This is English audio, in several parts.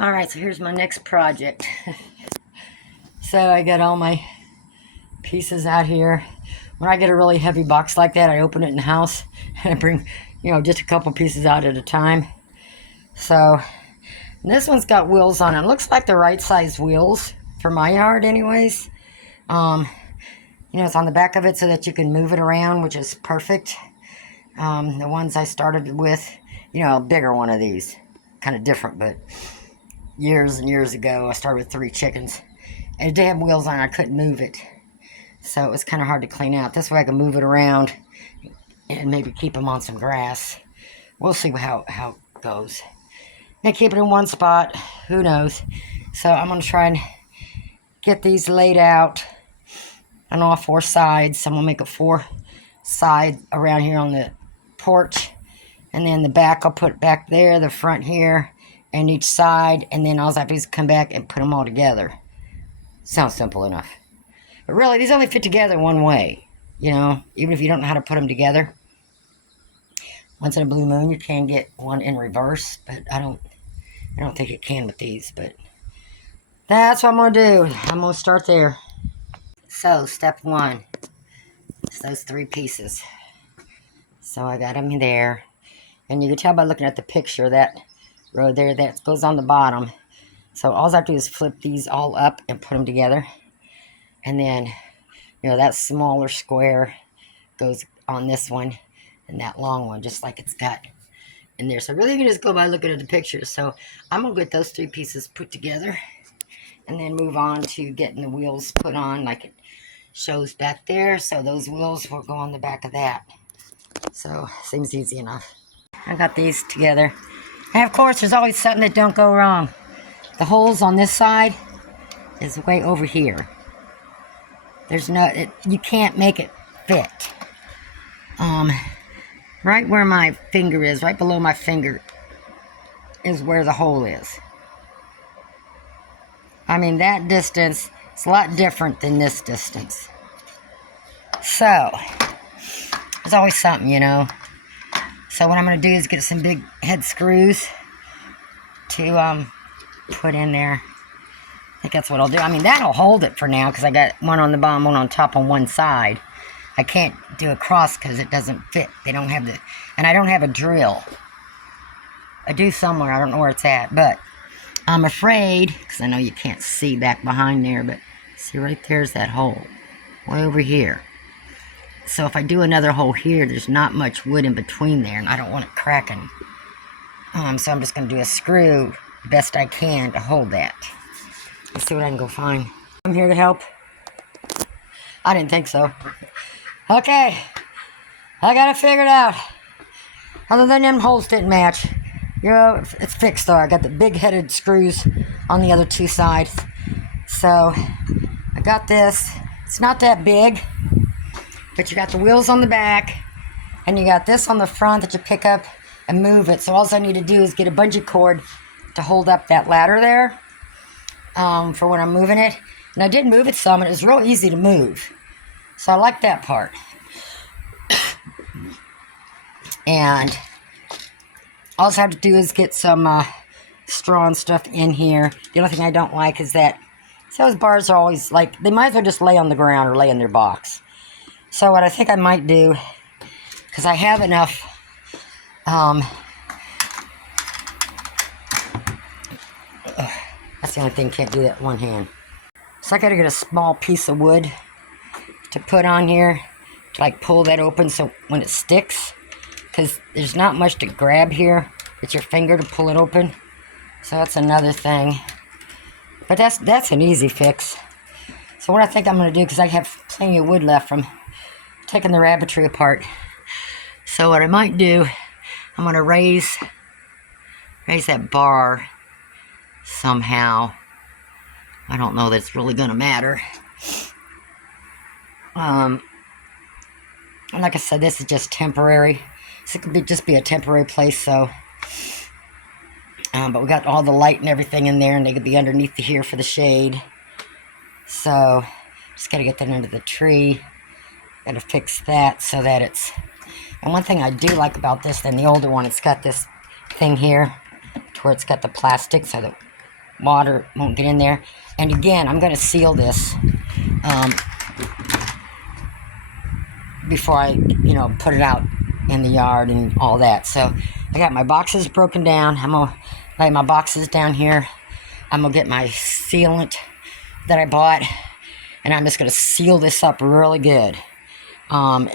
Alright, so here's my next project. So I got all my pieces out here. When I get a really heavy box like that, I open it in the house and I bring, just a couple pieces out at a time. So this one's got wheels on it. It looks like the right size wheels for my yard anyways. It's on the back of it so that you can move it around, which is perfect. The ones I started with, a bigger one of these. Kind of different, but years and years ago, I started with 3 chickens. And it did have wheels on it. I couldn't move it. So it was kind of hard to clean out. This way I can move it around and maybe keep them on some grass. We'll see how it goes. May keep it in one spot. Who knows? So I'm going to try and get these laid out on all 4 sides. I'm going to make a 4 side around here on the porch. And then the back I'll put back there, the front here, and each side. And then all I have to do is come back and put them all together. Sounds simple enough. But really, these only fit together one way. Even if you don't know how to put them together. Once in a blue moon, you can get one in reverse. But I don't think it can with these. But that's what I'm going to do. I'm going to start there. So, step 1. It's those 3 pieces. So, I got them there. And you can tell by looking at the picture, that row there, that goes on the bottom. So, all I have to do is flip these all up and put them together. And then, that smaller square goes on this one. And that long one, just like it's got in there. So, really, you can just go by looking at the pictures. So, I'm going to get those 3 pieces put together. And then move on to getting the wheels put on like it shows back there. So, those wheels will go on the back of that. So, seems easy enough. I got these together. And, of course, there's always something that don't go wrong. The holes on this side is way over here. There's you can't make it fit. Right where my finger is, right below my finger, is where the hole is. I mean, that distance is a lot different than this distance. So, there's always something, So what I'm going to do is get some big head screws to put in there. I think that's what I'll do. I mean, that'll hold it for now because I got one on the bottom, one on top on one side. I can't do a cross because it doesn't fit. They don't have and I don't have a drill. I do somewhere. I don't know where it's at, but I'm afraid, because I know you can't see back behind there, but see right there's that hole, way over here. So if I do another hole here, there's not much wood in between there, and I don't want it cracking. So I'm just going to do a screw the best I can to hold that. Let's see what I can go find. I'm here to help. I didn't think so. Okay, I got it figured out. Other than them holes didn't match. It's fixed though. I got the big-headed screws on the other 2 sides. So, I got this. It's not that big, but you got the wheels on the back, and you got this on the front that you pick up and move it. So all I need to do is get a bungee cord to hold up that ladder there for when I'm moving it. And I did move it some, and it was real easy to move. So I like that part. And all I have to do is get some straw and stuff in here. The only thing I don't like is that those bars are always they might as well just lay on the ground or lay in their box. So what I think I might do, because I have enough that's the only thing, can't do that one hand. So I gotta get a small piece of wood to put on here to pull that open so when it sticks, because there's not much to grab here with your finger to pull it open. So that's another thing. But that's an easy fix. So what I think I'm going to do, because I have plenty of wood left from taking the rabbit tree apart. So what I might do, I'm going to raise that bar somehow. I don't know that it's really going to matter. Like I said, this is just temporary. So it could just be a temporary place, so. But we got all the light and everything in there, and they could be underneath here for the shade. So, just got to get that under the tree. Got to fix that so that it's. And one thing I do like about this than the older one, it's got this thing here to where it's got the plastic so that water won't get in there. And again, I'm going to seal this before I, put it out in the yard and all that. So I got my boxes broken down. I'm going to lay my boxes down here. I'm going to get my sealant that I bought, and I'm just going to seal this up really good. I'm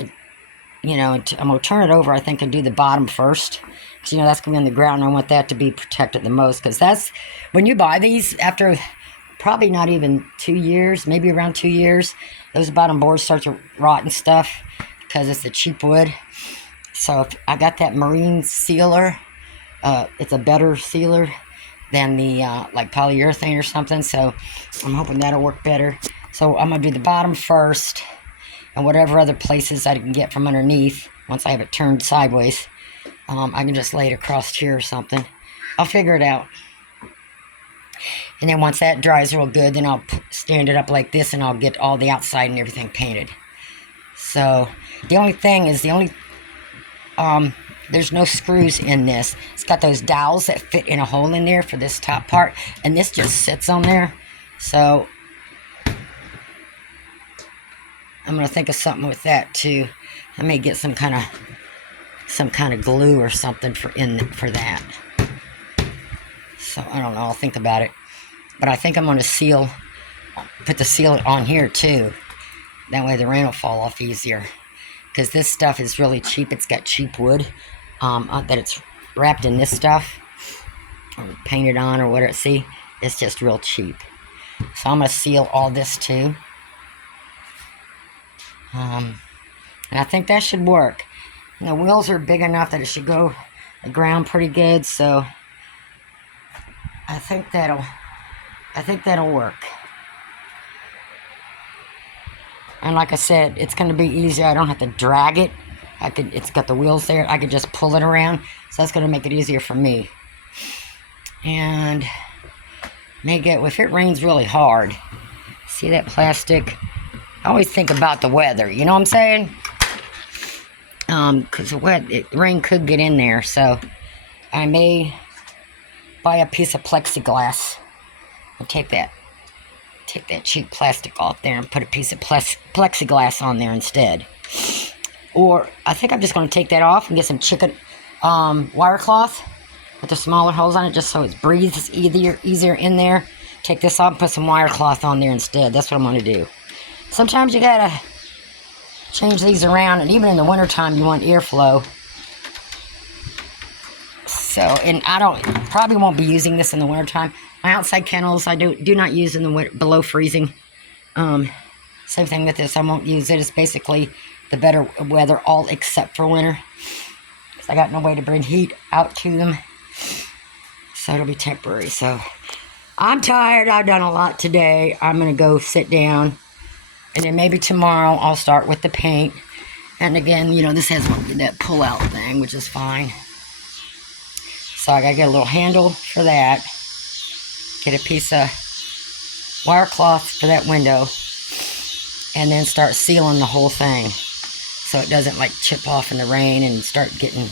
going to turn it over, I think, and do the bottom first. Because, that's going to be in the ground. I want that to be protected the most. Because that's, when you buy these, after probably not even 2 years, maybe around 2 years, those bottom boards start to rot and stuff. Because it's a cheap wood. So if I got that marine sealer. It's a better sealer than the like polyurethane or something. So I'm hoping that'll work better. So I'm going to do the bottom first. And whatever other places I can get from underneath, once I have it turned sideways, I can just lay it across here or something. I'll figure it out. And then once that dries real good, then I'll stand it up like this, and I'll get all the outside and everything painted. So the only thing is, there's no screws in this. It's got those dowels that fit in a hole in there for this top part, and this just sits on there. So I'm gonna think of something with that too. I may get some kind of glue or something for that. So I don't know. I'll think about it. But I think I'm gonna put the sealant on here too. That way the rain will fall off easier. Because this stuff is really cheap. It's got cheap wood that it's wrapped in this stuff or painted on or whatever. See, it's just real cheap. So I'm going to seal all this too. And I think that should work. And the wheels are big enough that it should go the ground pretty good. So I think that'll work. And like I said, it's going to be easier. I don't have to drag it. It's got the wheels there. I could just pull it around. So that's going to make it easier for me. And if it rains really hard, see that plastic? I always think about the weather. You know what I'm saying? Because the rain could get in there. So I may buy a piece of plexiglass and take that cheap plastic off there and put a piece of plexiglass on there instead. Or I think I'm just going to take that off and get some chicken wire cloth with the smaller holes on it, just so it breathes easier in there. Take this off and put some wire cloth on there instead. That's what I'm going to do. Sometimes you got to change these around, and even in the wintertime you want airflow. So, and probably won't be using this in the wintertime. My outside kennels I do not use in the winter, below freezing. Same thing with this. I won't use it. It's basically the better weather, all except for winter. I got no way to bring heat out to them. So it'll be temporary. So I'm tired. I've done a lot today. I'm going to go sit down. And then maybe tomorrow I'll start with the paint. And again, this has that pull-out thing, which is fine. So I got to get a little handle for that. Get a piece of wire cloth for that window. And then start sealing the whole thing. So it doesn't chip off in the rain and start getting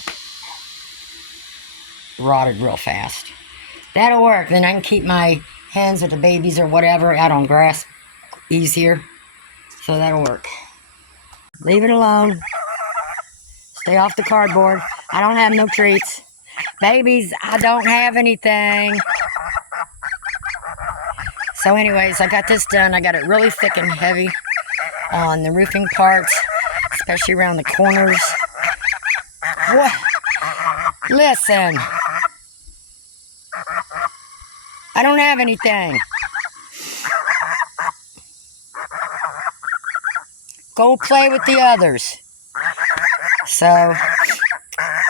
rotted real fast. That'll work. Then I can keep my hens or the babies or whatever out on grass easier. So that'll work. Leave it alone. Stay off the cardboard. I don't have no treats. Babies, I don't have anything. So anyways, I got this done. I got it really thick and heavy on the roofing parts, especially around the corners. What? Listen. I don't have anything. Go play with the others. So,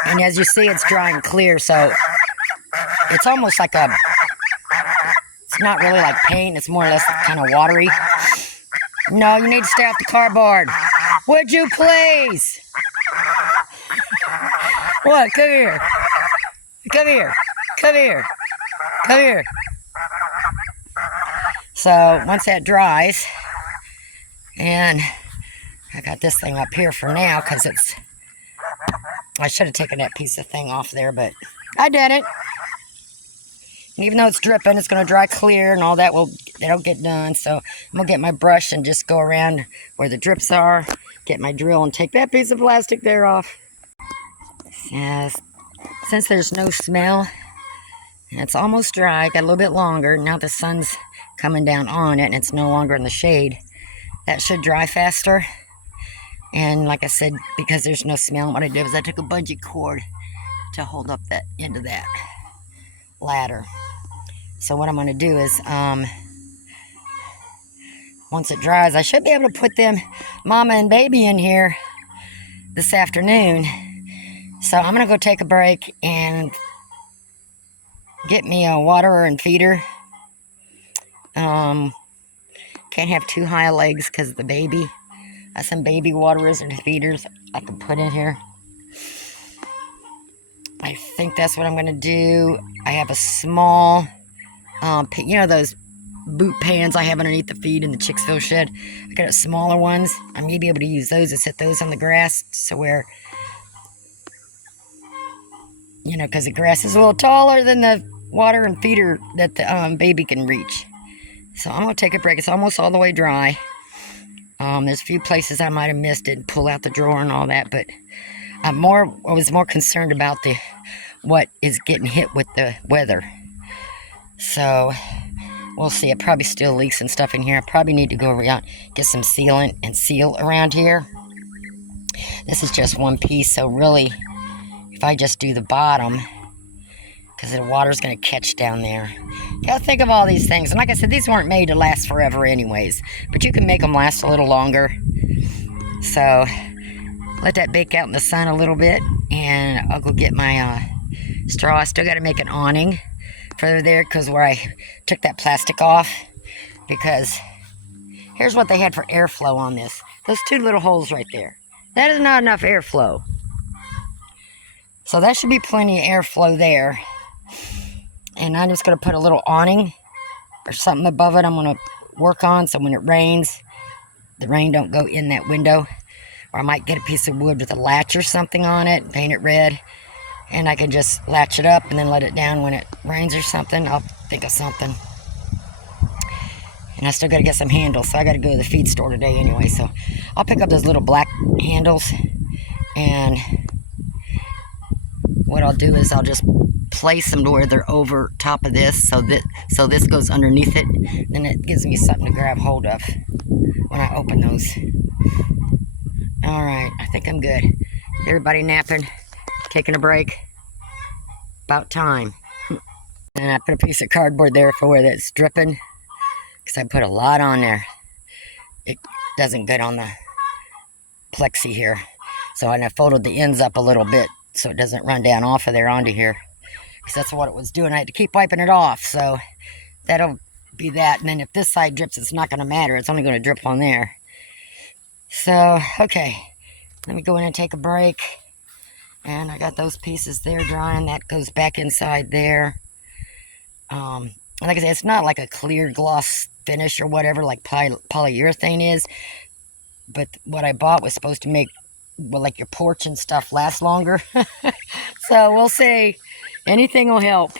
and as you see, it's drying clear, so it's almost like it's not really like paint, it's more or less kind of watery. No, you need to stay off the cardboard. Would you please? What? Come here. Come here. Come here. Come here. So, once that dries, and I got this thing up here for now because I should have taken that piece of thing off there, but I did it. And even though it's dripping, it's going to dry clear and all that that'll get done. So I'm going to get my brush and just go around where the drips are, get my drill and take that piece of plastic there off. Yes. Since there's no smell, it's almost dry. Got a little bit longer. Now the sun's coming down on it and it's no longer in the shade. That should dry faster. And like I said, because there's no smell, what I did was I took a bungee cord to hold up that end of that ladder. So what I'm going to do is, once it dries, I should be able to put them, mama and baby, in here this afternoon. So I'm going to go take a break and get me a waterer and feeder. Can't have too high legs because of the baby. I have some baby waterers and feeders I can put in here. I think that's what I'm going to do. I have a small, you know those boot pans I have underneath the feed in the Chicksville shed? I got smaller ones. I may be able to use those to set those on the grass so where, you know, because the grass is a little taller than the water and feeder that the baby can reach. So I'm going to take a break. It's almost all the way dry. There's a few places I might have missed it, pull out the drawer and all that, but I was more concerned about what is getting hit with the weather. So we'll see. It probably still leaks and stuff in here. I probably need to go around, get some sealant and seal around here. This is just one piece, so really, if I just do the bottom, because the water's going to catch down there. You gotta think of all these things. And like I said, these weren't made to last forever anyways, but you can make them last a little longer. So let that bake out in the sun a little bit, and I'll go get my straw. I still got to make an awning further there, because where I took that plastic off, because here's what they had for airflow on this. Those two little holes right there. That is not enough airflow. So that should be plenty of airflow there. And I'm just going to put a little awning or something above it I'm going to work on, so when it rains, the rain don't go in that window. Or I might get a piece of wood with a latch or something on it, paint it red, and I can just latch it up and then let it down when it rains or something. I'll think of something. And I still got to get some handles, so I got to go to the feed store today anyway. So I'll pick up those little black handles, and what I'll do is I'll just place them to where they're over top of this, so this goes underneath it. Then it gives me something to grab hold of when I open those. All right, I think I'm good. Everybody napping, taking a break. About time. And I put a piece of cardboard there for where that's dripping, because I put a lot on there. It doesn't get on the plexi here. So I folded the ends up a little bit so it doesn't run down off of there onto here. Because that's what it was doing. I had to keep wiping it off. So that'll be that. And then if this side drips, it's not going to matter. It's only going to drip on there. So, okay. Let me go in and take a break. And I got those pieces there drying. That goes back inside there. Like I said, it's not like a clear gloss finish or whatever like polyurethane is. But what I bought was supposed to make, well, like your porch and stuff last longer. So we'll see. Anything will help.